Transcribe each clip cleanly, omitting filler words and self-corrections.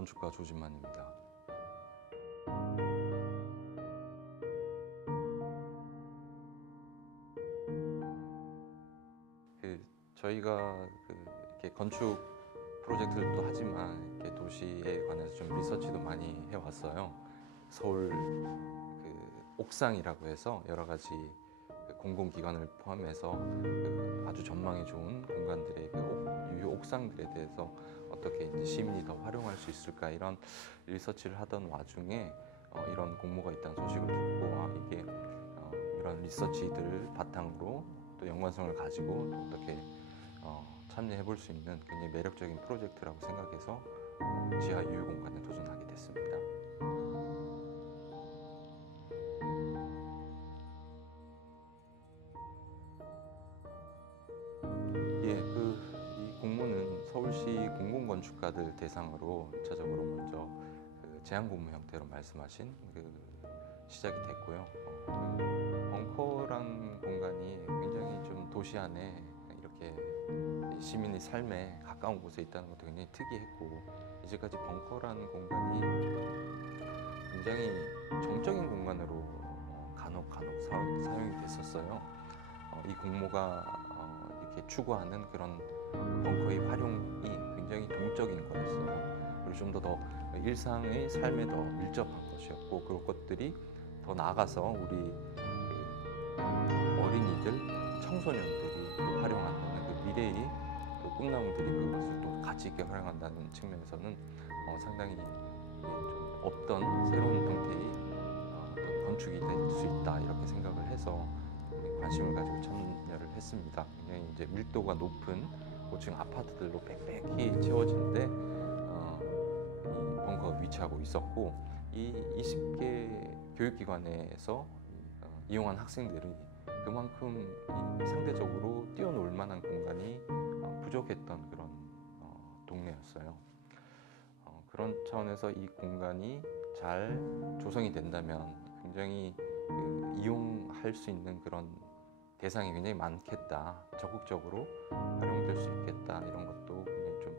건축가 조진만입니다. 저희가 이렇게 건축 프로젝트도 하지만 이렇게 도시에 관해서 좀 리서치도 많이 해왔어요. 서울 옥상이라고 해서 여러 가지 공공기관을 포함해서 아주 전망이 좋은 공간들의 유효 옥상들에 대해서 어떻게 이제 시민이 더 활용할 수 있을까, 이런 리서치를 하던 와중에 이런 공모가 있다는 소식을 듣고 이게 이런 리서치들을 바탕으로 또 연관성을 가지고 또 어떻게 참여해 볼 수 있는 굉장히 매력적인 프로젝트라고 생각해서 지하 유휴 공간에 도전하게 됐습니다. 이 공모는 서울시 공공건축가들 대상으로 1차적으로 먼저 제안공모 형태로 말씀하신 시작이 됐고요. 벙커란 공간이 굉장히 좀 도시 안에 이렇게 시민의 삶에 가까운 곳에 있다는 것도 굉장히 특이했고, 이제까지 벙커라는 공간이 굉장히 정적인 공간으로 간혹 사용이 됐었어요. 이 공모가 이렇게 추구하는 그런 벙커의 활용이 굉장히 동적인 거였어요. 그리고 좀 더 일상의 삶에 더 밀접한 것이었고, 그런 것들이 더 나아가서 우리 어린이들, 청소년들이 또 활용한다는 미래의 또 꿈나무들이 그것을 또 가치 있게 활용한다는 측면에서는 상당히 좀 없던 새로운 형태의 어떤 건축이 될 수 있다, 이렇게 생각을 해서 관심을 가지고 참여를 했습니다. 굉장히 이제 밀도가 높은 고층 아파트들로 빽빽히 채워진데 이 벙커가 위치하고 있었고, 이 20개 교육기관에서 이용한 학생들이 그만큼 상대적으로 뛰어놀 만한 공간이 부족했던 그런 동네였어요. 그런 차원에서 이 공간이 잘 조성이 된다면 굉장히 이용할 수 있는 그런 대상이 굉장히 많겠다, 적극적으로 활용될 수 있겠다, 이런 것도 굉장히 좀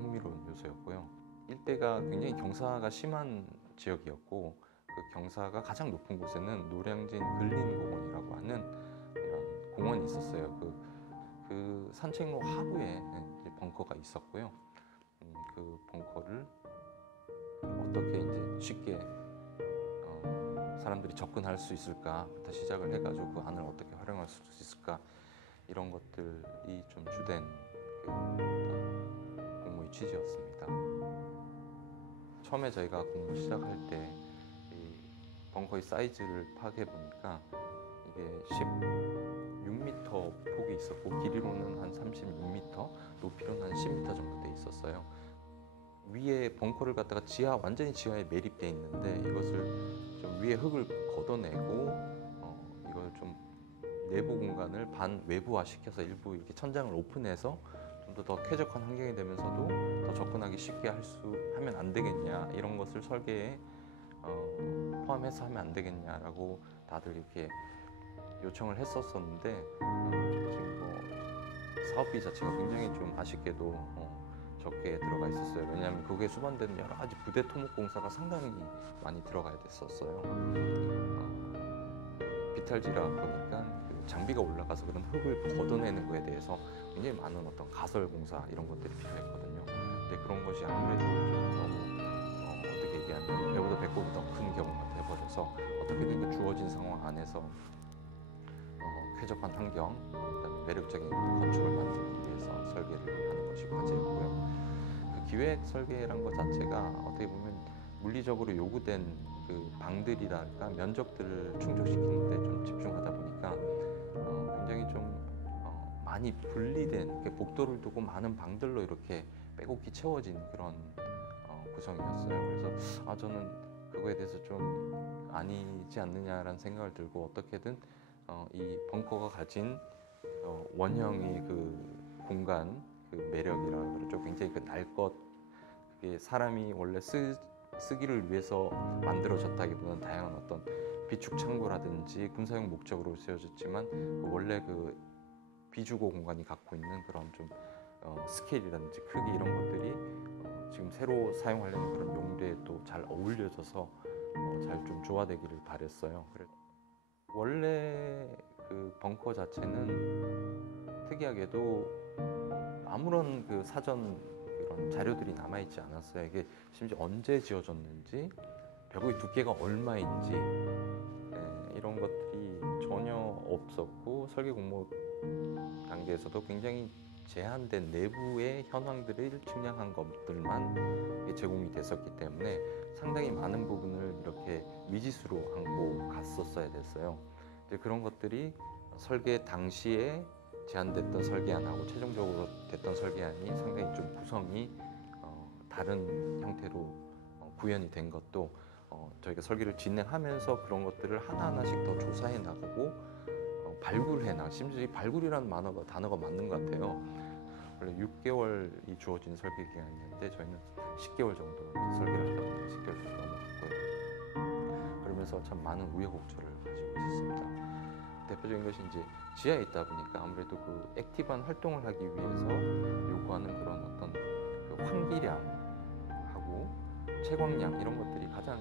흥미로운 요소였고요. 일대가 굉장히 경사가 심한 지역이었고, 그 경사가 가장 높은 곳에는 노량진 근린공원이라고 하는 이런 공원이 있었어요. 그 산책로 하부에 이제 벙커가 있었고요. 그 벙커를 어떻게 이제 쉽게 사람들이 접근할 수 있을까부터 시작을 해가지고 그 안을 어떻게 활용할 수 있을까, 이런 것들이 좀 주된 공모의 취지였습니다. 처음에 저희가 공모 시작할 때 이 벙커의 사이즈를 파악해 보니까 이게 16m 폭이 있었고, 길이로는 한 36m, 높이로는 한 10m 정도 돼 있었어요. 위에 벙커를 갖다가 완전히 지하에 매립돼 있는데, 이것을 좀 위에 흙을 걷어내고 이걸 좀 내부 공간을 반 외부화 시켜서 일부 이렇게 천장을 오픈해서 좀 더 쾌적한 환경이 되면서도 더 접근하기 쉽게 하면 안 되겠냐, 이런 것을 설계에 포함해서 하면 안 되겠냐라고 다들 이렇게 요청을 했었었는데, 지금 사업비 자체가 굉장히 좀 아쉽게도 적게 들어가 있었어요. 왜냐하면 거기에 수반되는 여러 가지 부대 토목 공사가 상당히 많이 들어가야 됐었어요. 비탈지라 보니까 장비가 올라가서 그런 흙을 걷어내는 거에 대해서 굉장히 많은 어떤 가설 공사, 이런 것들이 필요했거든요. 근데 그런 것이 아무래도 좀 너무 어떻게 얘기하면 배보다 배꼽이 더 큰 경우가 돼버려서 어떻게든 그 주어진 상황 안에서 쾌적한 환경, 그다음에 매력적인 건축을 만들기 위해서 설계를 하는 것이 과제였고요. 그 기획 설계란 것 자체가 어떻게 보면 물리적으로 요구된 그 방들이랄까 면적들을 충족시키는 데 좀 집중하다 보니까 굉장히 좀 많이 분리된, 복도를 두고 많은 방들로 이렇게 빼곡히 채워진 그런 구성이었어요. 그래서 저는 그거에 대해서 좀 아니지 않느냐라는 생각을 들고, 어떻게든 이 벙커가 가진 원형의 그 공간, 그 매력이라 그러죠. 굉장히 날 것, 그게 사람이 원래 쓰기를 위해서 만들어졌다기보다는 다양한 어떤 비축 창고라든지 군사용 목적으로 세워졌지만, 원래 그 비주거 공간이 갖고 있는 그런 좀 스케일이라든지 크기, 이런 것들이 지금 새로 사용하려는 그런 용도에 또 잘 어울려져서 잘 좀 조화되기를 바랬어요. 원래 그 벙커 자체는 특이하게도 아무런 그 사전 그런 자료들이 남아 있지 않았어요. 이게 심지어 언제 지어졌는지, 벽의 두께가 얼마인지 이런 것들이 전혀 없었고, 설계 공모 단계에서도 굉장히 제한된 내부의 현황들을 측량한 것들만 제공이 됐었기 때문에 상당히 많은 부분을 이렇게 미지수로 안고 갔었어야 됐어요. 이제 그런 것들이 설계 당시에 제안됐던 설계안하고 최종적으로 됐던 설계안이 상당히 좀 구성이 다른 형태로 구현이 된 것도 저희가 설계를 진행하면서 그런 것들을 하나하나씩 더 조사해 나가고 발굴해 나. 심지어 이 발굴이라는 단어가 맞는 것 같아요. 원래 6개월이 주어진 설계 기간이었는데 저희는 10개월 정도 설계를 하다 보니까 10개월 정도 넘어갔고요. 그러면서 참 많은 우여곡절을 가지고 있었습니다. 대표적인 것이 이제 지하에 있다 보니까 아무래도 그 액티브한 활동을 하기 위해서 요구하는 그런 어떤 그 환기량하고 채광량 이런 것들이 가장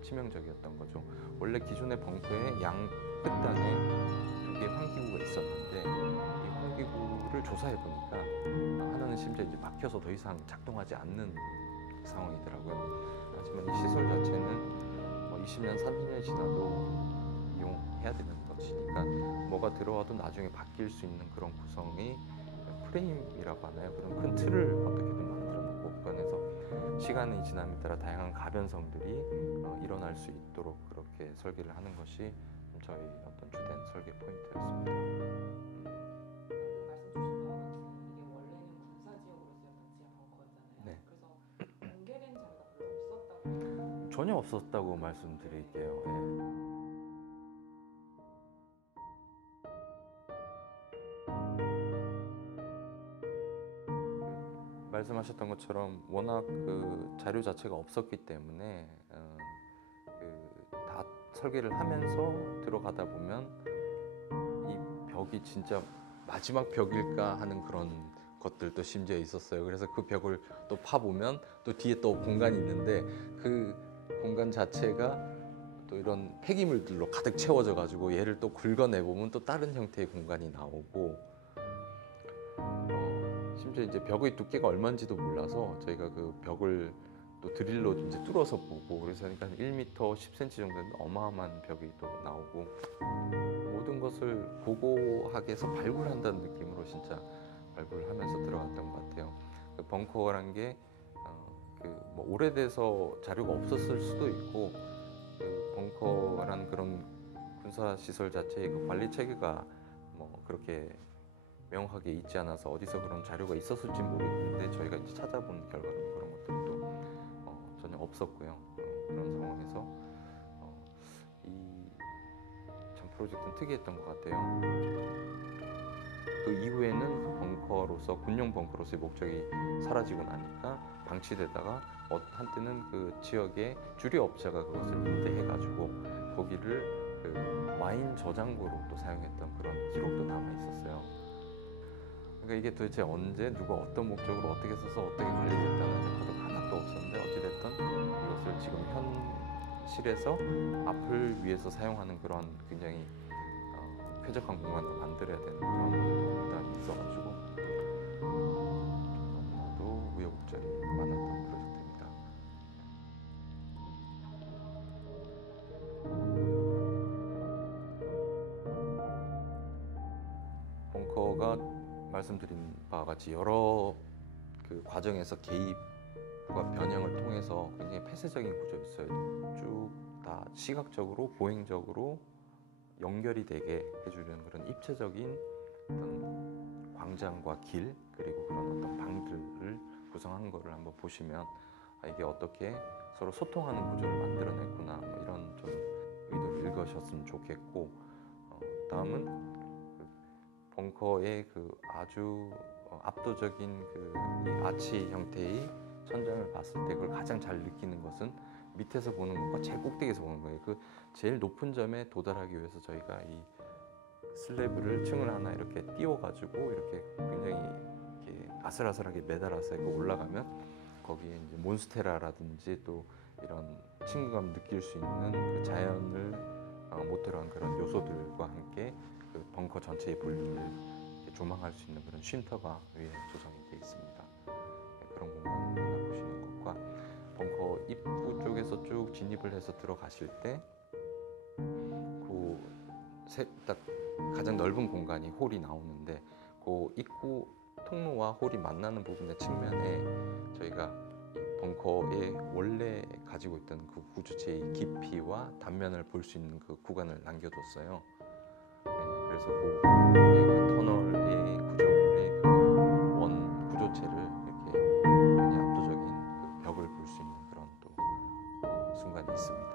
치명적이었던 거죠. 원래 기존의 벙커의 양 끝단에 2개의 환기구가 있었는데 이 환기구를 조사해 보니까 하나는 심지어 이제 막혀서 더 이상 작동하지 않는 상황이더라고요. 하지만 이 시설 자체는 20년, 30년이 지나도 이용해야 되는 것이니까 뭐가 들어와도 나중에 바뀔 수 있는 그런 구성의 프레임이라고 하나요? 그런 큰 틀을 어떻게든 만들어 놓고 그 안에서 시간이 지남에 따라 다양한 가변성들이 일어날 수 있도록 그렇게 설계를 하는 것이 저희 어떤 주된 설계 포인트였습니다. 말씀 주신 바와 같이 이게 원래는 군사 지역으로 쓰였던 지하 벙커였잖아요. 네. 그래서 공개된 자료가 별로 없었다고. 전혀 없었다고 말씀드릴게요. 예. 말씀하셨던 것처럼 워낙 그 자료 자체가 없었기 때문에 다 설계를 하면서 들어가다 보면 이 벽이 진짜 마지막 벽일까 하는 그런 것들도 심지어 있었어요. 그래서 그 벽을 또 파보면 또 뒤에 또 공간이 있는데 그 공간 자체가 또 이런 폐기물들로 가득 채워져 가지고 얘를 또 긁어내 보면 또 다른 형태의 공간이 나오고 심지어 이제 벽의 두께가 얼마인지도 몰라서 저희가 그 벽을 또 드릴로 이제 뚫어서 보고 그래서 하니까 1m 10cm 정도 되는 어마어마한 벽이 또 나오고 모든 것을 고고하게 해서 발굴한다는 느낌으로 진짜 발굴을 하면서 들어갔던 것 같아요. 그 벙커라는 게 뭐 오래돼서 자료가 없었을 수도 있고 그 벙커라는 그런 군사 시설 자체의 그 관리 체계가 뭐 그렇게 명확하게 있지 않아서 어디서 그런 자료가 있었을지 모르겠는데 저희가 이제 찾아본 결과는 그런 것들도 전혀 없었고요. 그런 상황에서 이 참 프로젝트는 특이했던 것 같아요. 그 이후에는 벙커로서 군용 벙커로서의 목적이 사라지고 나니까 방치되다가 한때는 그 지역의 주류 업체가 그것을 임대해가지고 거기를 그 와인 저장고로 또 사용했던 그런 기록도 남아 있었어요. 그러니까 이게 도대체 언제 누가 어떤 목적으로 어떻게 써서 어떻게 관리됐다는 레코드가 하나도 없었는데 어찌됐든 이것을 지금 현실에서 앞을 위해서 사용하는 그런 굉장히 쾌적한 공간을 만들어야 되는 그런 부담이 있어가지고 너무나도 우여곡절이 많았던 프로젝트입니다. 벙커가 말씀드린 바와 같이 여러 그 과정에서 개입과 변형을 통해서 굉장히 폐쇄적인 구조였어요. 쭉 다 시각적으로 보행적으로 연결이 되게 해주려는 그런 입체적인 어떤 광장과 길 그리고 그런 어떤 방들을 구성한 거를 한번 보시면 이게 어떻게 서로 소통하는 구조를 만들어냈구나 뭐 이런 좀 의도를 읽으셨으면 좋겠고 다음은 그 벙커의 그 아주 압도적인 그 이 아치 형태의 천장을 봤을 때 그걸 가장 잘 느끼는 것은 밑에서 보는 것과 제일 꼭대기에서 보는 거예요. 그 제일 높은 점에 도달하기 위해서 저희가 이 슬래브를 층을 하나 이렇게 띄워가지고 이렇게 굉장히 이렇게 아슬아슬하게 매달아서 이렇게 올라가면 거기에 이제 몬스테라라든지 또 이런 친근감 느낄 수 있는 그 자연을 모토로 한 그런 요소들과 함께 그 벙커 전체의 볼륨을 이렇게 조망할 수 있는 그런 쉼터가 위에 조성이 되어 있습니다. 네, 그런 공간 만나보시는 것과 벙커 입구 쪽에서 쭉 진입을 해서 들어가실 때 딱 가장 넓은 공간이 홀이 나오는데 그 입구 통로와 홀이 만나는 부분의 측면에 저희가 이 벙커의 원래 가지고 있던 그 구조체의 깊이와 단면을 볼 수 있는 그 구간을 남겨뒀어요. 네, 그래서 그 터널의 구조물의 그 원 구조체를 이렇게 굉장히 압도적인 그 벽을 볼 수 있는 그런 또 순간이 있습니다.